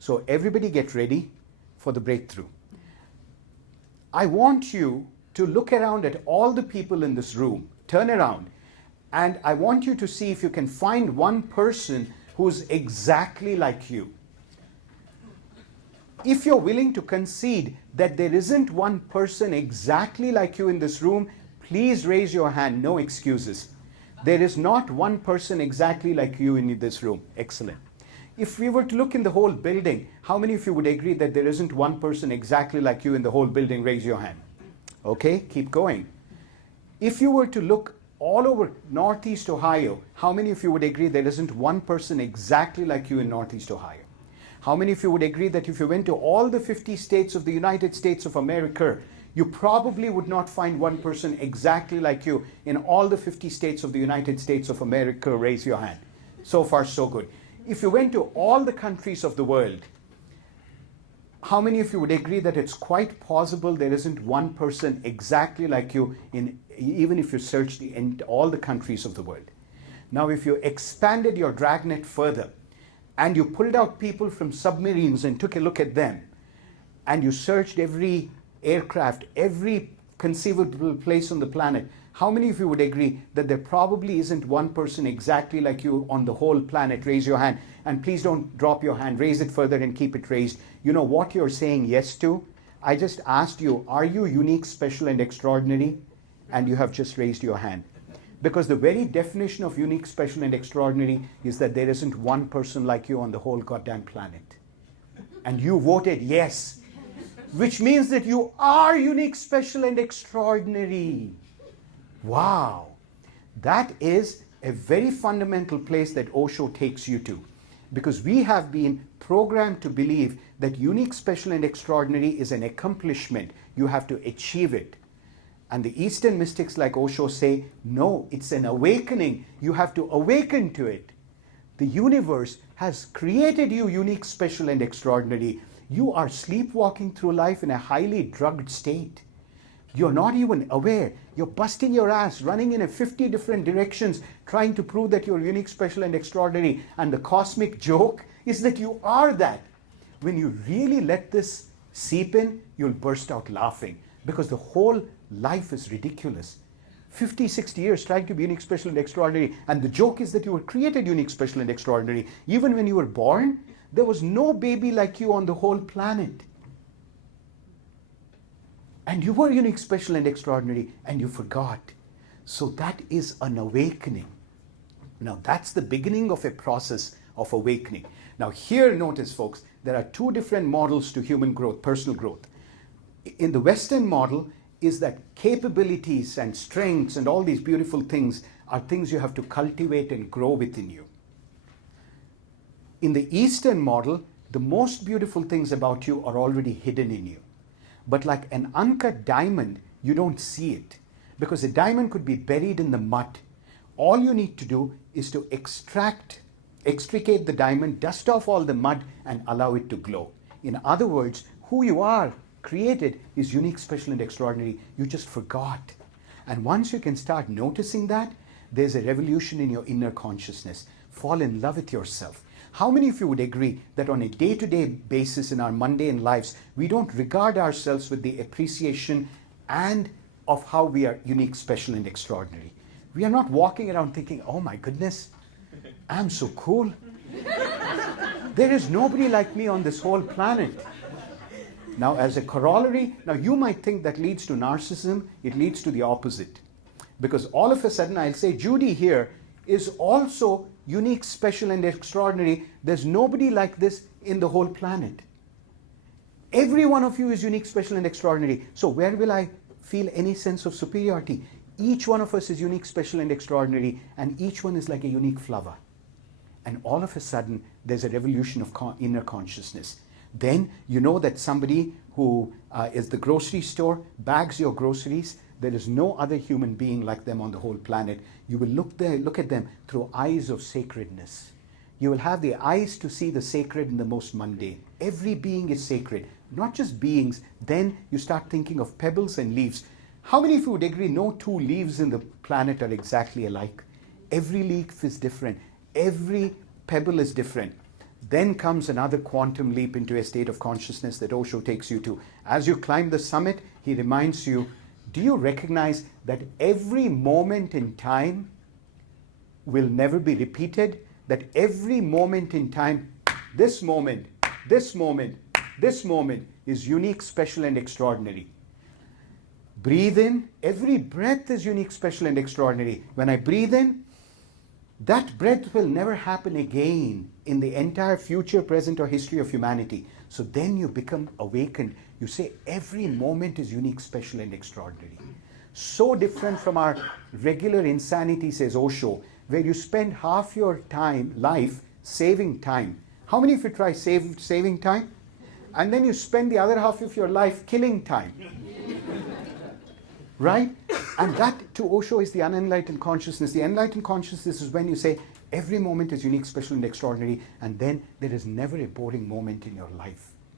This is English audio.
So everybody get ready for the breakthrough. I want you to look around at all the people in this room, turn around, and I want you to see if you can find one person who's exactly like you. If you're willing to concede that there isn't one person exactly like you in this room, please raise your hand, no excuses. There is not one person exactly like you in this room. Excellent. If we were to look in the whole building, how many of you would agree that there isn't one person exactly like you in the whole building? Raise your hand. Okay, keep going. If you were to look all over Northeast Ohio, how many of you would agree there isn't one person exactly like you in Northeast Ohio? How many of you would agree that if you went to all the 50 states of the United States of America, you probably would not find one person exactly like you in all the 50 states of the United States of America? Raise your hand. So far, so good. If you went to all the countries of the world, how many of you would agree that it's quite possible there isn't one person exactly like you in even if you search in all the countries of the world? Now, if you expanded your dragnet further and you pulled out people from submarines and took a look at them, and you searched every aircraft, every conceivable place on the planet, how many of you would agree that there probably isn't one person exactly like you on the whole planet? Raise your hand. And please don't drop your hand. Raise it further and keep it raised. You know what you're saying yes to? I just asked you, are you unique, special, and extraordinary? And you have just raised your hand. Because the very definition of unique, special, and extraordinary is that there isn't one person like you on the whole goddamn planet. And you voted yes, which means that you are unique, special, and extraordinary. Wow. That is a very fundamental place that Osho takes you to. Because we have been programmed to believe that unique, special, and extraordinary is an accomplishment. You have to achieve it. And the Eastern mystics like Osho say, no, it's an awakening. You have to awaken to it. The universe has created you unique, special, and extraordinary. You are sleepwalking through life in a highly drugged state. You're not even aware. You're busting your ass, running in 50 different directions, trying to prove that you're unique, special, and extraordinary. And the cosmic joke is that you are that. When you really let this seep in, you'll burst out laughing because the whole life is ridiculous. 50, 60 years trying to be unique, special, and extraordinary. And the joke is that you were created unique, special, and extraordinary. Even when you were born, there was no baby like you on the whole planet. And you were unique, special, and extraordinary, and you forgot. So that is an awakening. Now that's the beginning of a process of awakening. Now here, notice folks, there are two different models to human growth, personal growth. In the Western model is that capabilities and strengths and all these beautiful things are things you have to cultivate and grow within you. In the Eastern model, the most beautiful things about you are already hidden in you. But like an uncut diamond, you don't see it because a diamond could be buried in the mud. All you need to do is to extricate the diamond, dust off all the mud, and allow it to glow. In other words, who you are created is unique, special, and extraordinary. You just forgot. And once you can start noticing that, there's a revolution in your inner consciousness. Fall in love with yourself. How many of you would agree that on a day-to-day basis in our mundane lives, we don't regard ourselves with the appreciation and of how we are unique, special, and extraordinary? We are not walking around thinking, oh my goodness, I'm so cool. There is nobody like me on this whole planet. Now, as a corollary, now you might think that leads to narcissism. It leads to the opposite. Because all of a sudden I'll say, Judy here is also unique, special, and extraordinary. There's nobody like this in the whole planet. Every one of you is unique, special, and extraordinary. So where will I feel any sense of superiority? Each one of us is unique, special, and extraordinary, and each one is like a unique flower. And all of a sudden, there's a revolution of inner consciousnness. Then you know that somebody who is the grocery store, bags your groceries. There is no other human being like them on the whole planet. You will look at them through eyes of sacredness. You will have the eyes to see the sacred in the most mundane. Every being is sacred, not just beings. Then you start thinking of pebbles and leaves. How many of you would agree no two leaves in the planet are exactly alike? Every leaf is different. Every pebble is different. Then comes another quantum leap into a state of consciousness that Osho takes you to. As you climb the summit, he reminds you, do you recognize that every moment in time will never be repeated? That every moment in time, this moment, this moment, this moment is unique, special, and extraordinary. Breathe in, every breath is unique, special, and extraordinary. When I breathe in, that breath will never happen again in the entire future, present, or history of humanity. So then you become awakened. You say, every moment is unique, special, and extraordinary. So different from our regular insanity, says Osho, where you spend half your life saving time. How many of you try saving time? And then you spend the other half of your life killing time. Right? And that to Osho is the unenlightened consciousness. The enlightened consciousness is when you say every moment is unique, special, and extraordinary, and then there is never a boring moment in your life.